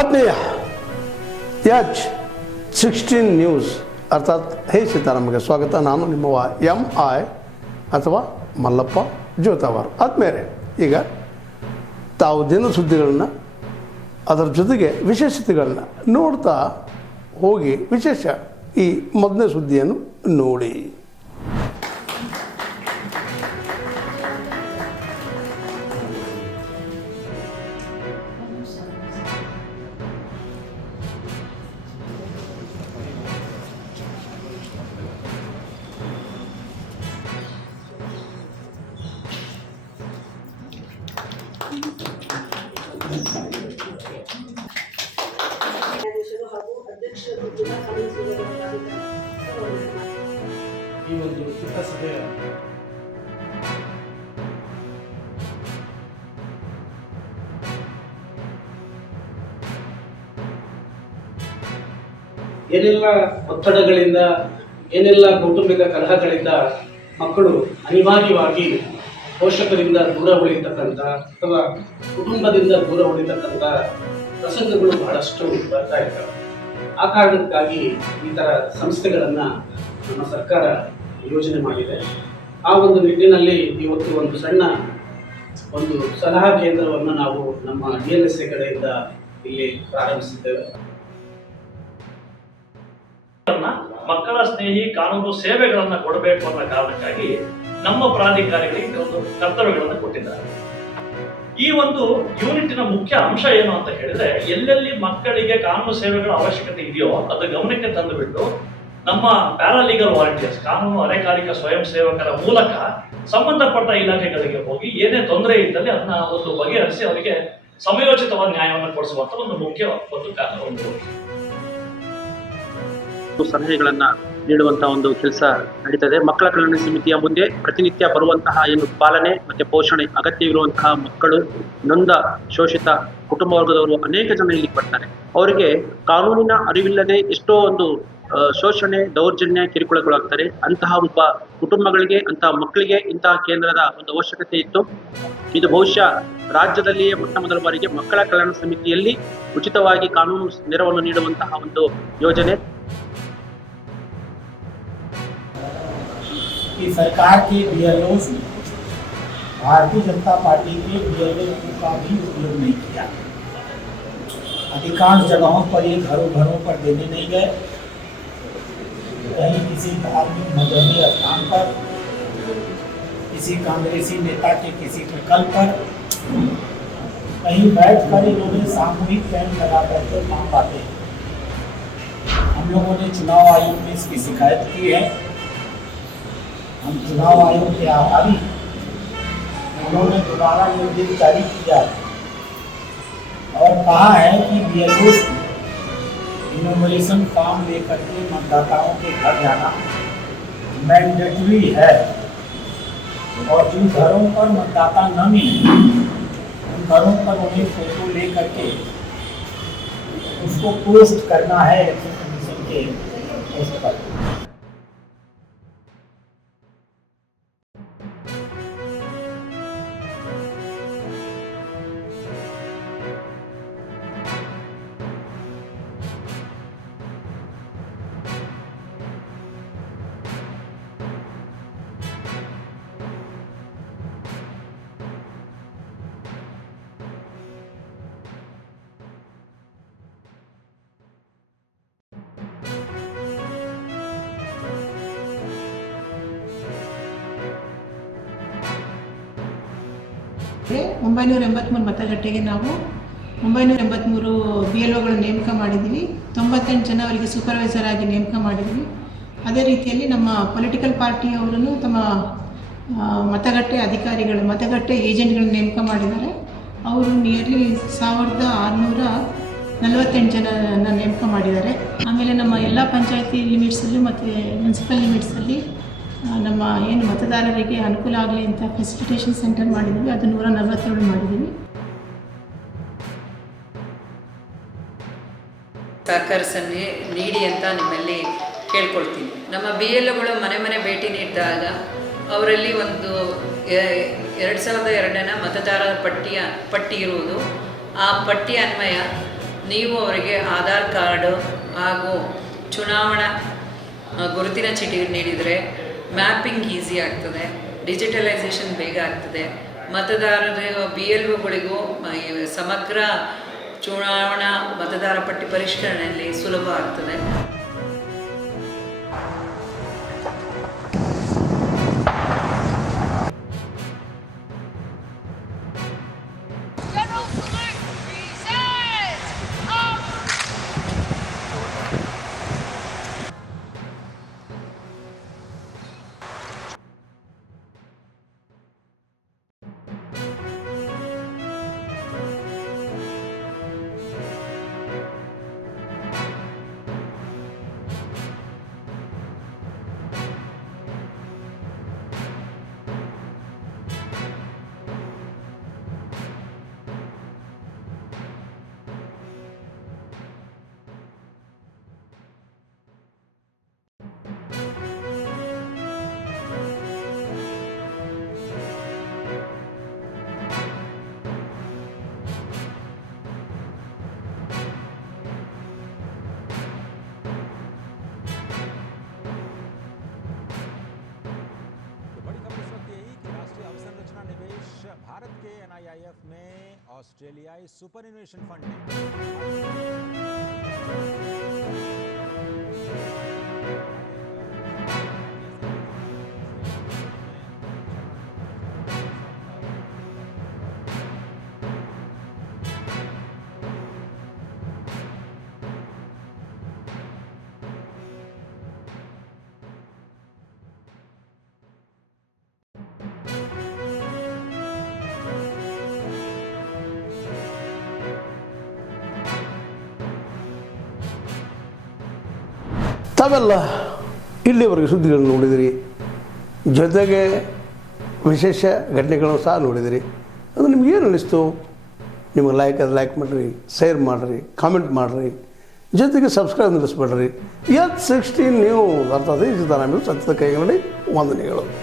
ಆತ್ಮೀಯ H16 news ಅರ್ಥಾತ್ ಹೇ ಸೀತಾರಾಮಗೆ ಸ್ವಾಗತ. ನಾನು ನಿಮ್ಮವ MI ಅಥವಾ ಮಲ್ಲಪ್ಪ ಜೋತಾವರ್. ಆದ್ಮೇಲೆ ಈಗ ತಾವು ದಿನ ಸುದ್ದಿಗಳನ್ನ ಅದರ ಜೊತೆಗೆ ವಿಶೇಷತೆಗಳನ್ನ ನೋಡ್ತಾ ಹೋಗಿ ವಿಶೇಷ ಈ ಮೊದಲನೇ ಸುದ್ದಿಯನ್ನು ನೋಡಿ. ಈ ಒಂದು ಪುಟ್ಟ ಸಭೆಯ ಏನೆಲ್ಲ ಒತ್ತಡಗಳಿಂದ ಏನೆಲ್ಲ ಕೌಟುಂಬಿಕ ಕಲಹಗಳಿಂದ ಮಕ್ಕಳು ಅನಿವಾರ್ಯವಾಗಿ ಪೋಷಕರಿಂದ ದೂರ ಉಳಿತಕ್ಕಂಥ ಅಥವಾ ಕುಟುಂಬದಿಂದ ದೂರ ಉಳಿತಕ್ಕಂಥ ಪ್ರಸಂಗಗಳು ಬಹಳಷ್ಟು ಬರ್ತಾ ಇರ್ತವೆ. ಆ ಕಾರಣಕ್ಕಾಗಿ ಈ ಥರ ಸಂಸ್ಥೆಗಳನ್ನು ನಮ್ಮ ಸರ್ಕಾರ ಯೋಜನೆ ಮಾಡಿದೆ. ಆ ಒಂದು ನಿಟ್ಟಿನಲ್ಲಿ ಇವತ್ತು ಒಂದು ಸಣ್ಣ ಒಂದು ಸಲಹಾ ಕೇಂದ್ರವನ್ನು ನಾವು ನಮ್ಮ DLSA ಕಡೆಯಿಂದ ಇಲ್ಲಿ ಪ್ರಾರಂಭಿಸಿದ್ದೇವೆ. ಮಕ್ಕಳ ಸ್ನೇಹಿ ಕಾನೂನು ಸೇವೆಗಳನ್ನು ಕೊಡಬೇಕು ಅನ್ನೋ ಕಾರಣಕ್ಕಾಗಿ ನಮ್ಮ ಪ್ರಾಧಿಕಾರಿಗಳಿಗೆ ಒಂದು ಕರ್ತವ್ಯಗಳನ್ನು ಕೊಟ್ಟಿದ್ದಾರೆ. ಈ ಒಂದು ಯೂನಿಟಿನ ಮುಖ್ಯ ಅಂಶ ಏನು ಅಂತ ಹೇಳಿದ್ರೆ, ಎಲ್ಲೆಲ್ಲಿ ಮಕ್ಕಳಿಗೆ ಕಾನೂನು ಸೇವೆಗಳ ಅವಶ್ಯಕತೆ ಇದೆಯೋ ಅದು ಗಮನಕ್ಕೆ ತಂದುಬಿಟ್ಟು ನಮ್ಮ ಪ್ಯಾರಾಲೀಗಲ್ ವಾಲಂಟಿಯರ್ಸ್, ಕಾನೂನು ಅರೆಕಾಲಿಕ ಸ್ವಯಂ ಸೇವಕರ ಮೂಲಕ ಸಂಬಂಧಪಟ್ಟ ಇಲಾಖೆಗಳಿಗೆ ಹೋಗಿ ಏನೇ ತೊಂದರೆ ಇದ್ದಲ್ಲಿ ಅದನ್ನ ಒಂದು ಬಗೆಹರಿಸಿ ಅವರಿಗೆ ಸಮಯೋಚಿತವಾದ ನ್ಯಾಯವನ್ನು ಕೊಡಿಸುವಂತ ಒಂದು ಮುಖ್ಯ ಒಂದು ಸಲಹೆಗಳನ್ನ ನೀಡುವಂತಹ ಒಂದು ಕೆಲಸ ನಡೀತದೆ. ಮಕ್ಕಳ ಕಲ್ಯಾಣ ಸಮಿತಿಯ ಮುಂದೆ ಪ್ರತಿನಿತ್ಯ ಬರುವಂತಹ ಏನು ಪಾಲನೆ ಮತ್ತೆ ಪೋಷಣೆ ಅಗತ್ಯವಿರುವಂತಹ ಮಕ್ಕಳು, ನೊಂದ ಶೋಷಿತ ಕುಟುಂಬ ವರ್ಗದವರು ಅನೇಕ ಜನ ಇಲ್ಲಿಗೆ ಬರ್ತಾರೆ. ಅವರಿಗೆ ಕಾನೂನಿನ ಅರಿವಿಲ್ಲದೆ ಎಷ್ಟೋ ಒಂದು ಶೋಷಣೆ, ದೌರ್ಜನ್ಯ, ಕಿರುಕುಳಗಳಾಗ್ತಾರೆ. ಅಂತಹ ಒಬ್ಬ ಕುಟುಂಬಗಳಿಗೆ, ಅಂತಹ ಮಕ್ಕಳಿಗೆ ಇಂತಹ ಕೇಂದ್ರದ ಒಂದು ಅವಶ್ಯಕತೆ ಇತ್ತು. ಇದು ಬಹುಶಃ ರಾಜ್ಯದಲ್ಲಿಯೇ ಮೊಟ್ಟ ಮೊದಲ ಬಾರಿಗೆ ಮಕ್ಕಳ ಕಲ್ಯಾಣ ಸಮಿತಿಯಲ್ಲಿ ಉಚಿತವಾಗಿ ಕಾನೂನು ನೆರವನ್ನು ನೀಡುವಂತಹ ಒಂದು ಯೋಜನೆ. कि सरकार के BLOs ने भारतीय जनता पार्टी के BLO का भी उपयोग नहीं किया. अधिकांश जगहों पर ये घरों पर देने नहीं गए. कहीं किसी धार्मिक मजहबी स्थान पर, किसी कांग्रेसी नेता के किसी प्रकल्प पर, कहीं बैठ कर इन्होंने सामूहिक कैंप लगा करके काम पाते हैं. हम लोगों ने चुनाव आयोग में इसकी शिकायत की है. हम चुनाव आयोग के आभारी. उन्होंने दोबारा निर्देश जारी किया और कहा है कि BLOs इनोमिनेशन फॉर्म लेकर के मतदाताओं के घर जाना मैंडेटरी है और जिन घरों पर मतदाता न मिले उन घरों पर उन्हें फोटो ले करके उसको पोस्ट करना है इलेक्शन कमीशन के पोस्ट पर. ಒಂಬೈನೂರ 83 ಮತಗಟ್ಟೆಗೆ ನಾವು 983 BLOಗಳು ನೇಮಕ ಮಾಡಿದ್ದೀವಿ. 98 ಜನ ಅವರಿಗೆ ಸೂಪರ್ವೈಸರ್ ಆಗಿ ನೇಮಕ ಮಾಡಿದ್ದೀವಿ. ಅದೇ ರೀತಿಯಲ್ಲಿ ನಮ್ಮ ಪೊಲಿಟಿಕಲ್ ಪಾರ್ಟಿಯವರನ್ನು ತಮ್ಮ ಮತಗಟ್ಟೆ ಅಧಿಕಾರಿಗಳು, ಮತಗಟ್ಟೆ ಏಜೆಂಟ್ಗಳನ್ನ ನೇಮಕ ಮಾಡಿದ್ದಾರೆ. ಅವರು ನಿಯರ್ಲಿ 1648 ಜನರನ್ನು ನೇಮಕ ಮಾಡಿದ್ದಾರೆ. ಆಮೇಲೆ ನಮ್ಮ ಎಲ್ಲ ಪಂಚಾಯತಿ ಲಿಮಿಟ್ಸಲ್ಲೂ ಮತ್ತು ಮುನ್ಸಿಪಲ್ ಲಿಮಿಟ್ಸಲ್ಲಿ ನಮ್ಮ ಏನು ಮತದಾರರಿಗೆ ಅನುಕೂಲ ಆಗಲಿ ಅಂತ ಫೆಸಿಲಿಟೇಷನ್ ಸೆಂಟರ್ ಮಾಡಿದ್ದೀವಿ. ಅದು 147 ಮಾಡಿದ್ದೀವಿ. ಸಹಕರಿಸನ್ನೇ ನೀಡಿ ಅಂತ ನಿಮ್ಮಲ್ಲಿ ಕೇಳ್ಕೊಳ್ತೀನಿ. ನಮ್ಮ BLOಗಳು ಮನೆ ಮನೆ ಭೇಟಿ ನೀಡಿದಾಗ ಅವರಲ್ಲಿ ಒಂದು 2002ನ ಮತದಾರರ ಪಟ್ಟಿ ಇರುವುದು. ಆ ಪಟ್ಟಿ ಅನ್ವಯ ನೀವು ಅವರಿಗೆ ಆಧಾರ್ ಕಾರ್ಡು ಹಾಗೂ ಚುನಾವಣಾ ಗುರುತಿನ ಚೀಟಿ ನೀಡಿದರೆ ಮ್ಯಾಪಿಂಗ್ ಈಸಿ ಆಗ್ತದೆ, ಡಿಜಿಟಲೈಸೇಷನ್ ಬೇಗ ಆಗ್ತದೆ, ಮತದಾರರ BLOಗಳಿಗೂ ಸಮಗ್ರ ಚುನಾವಣಾ ಮತದಾರ ಪಟ್ಟಿ ಪರಿಷ್ಕರಣೆಯಲ್ಲಿ ಸುಲಭ ಆಗ್ತದೆ. भारत के NIIF में ऑस्ट्रेलियाई सुपर इनोवेशन फंड ने ತಾವೆಲ್ಲ ಇಲ್ಲಿವರೆಗೆ ಸುದ್ದಿಗಳನ್ನು ನೋಡಿದಿರಿ, ಜೊತೆಗೆ ವಿಶೇಷ ಘಟನೆಗಳನ್ನು ಸಹ ನೋಡಿದಿರಿ. ಅದು ನಿಮಗೇನು ಅನ್ನಿಸ್ತು? ನಿಮಗೆ ಲೈಕ್ ಮಾಡಿರಿ, ಶೇರ್ ಮಾಡಿರಿ, ಕಾಮೆಂಟ್ ಮಾಡಿರಿ, ಜೊತೆಗೆ ಸಬ್ಸ್ಕ್ರೈಬ್ ನಿಲ್ಲಿಸ್ಬೇಡ್ರಿ. H16 ನ್ಯೂಸ್ ಅರ್ಥಾತ್ ಸತ್ಯದ ಕೈಗನ್ನಡಿ ವಂದನೆಗಳು.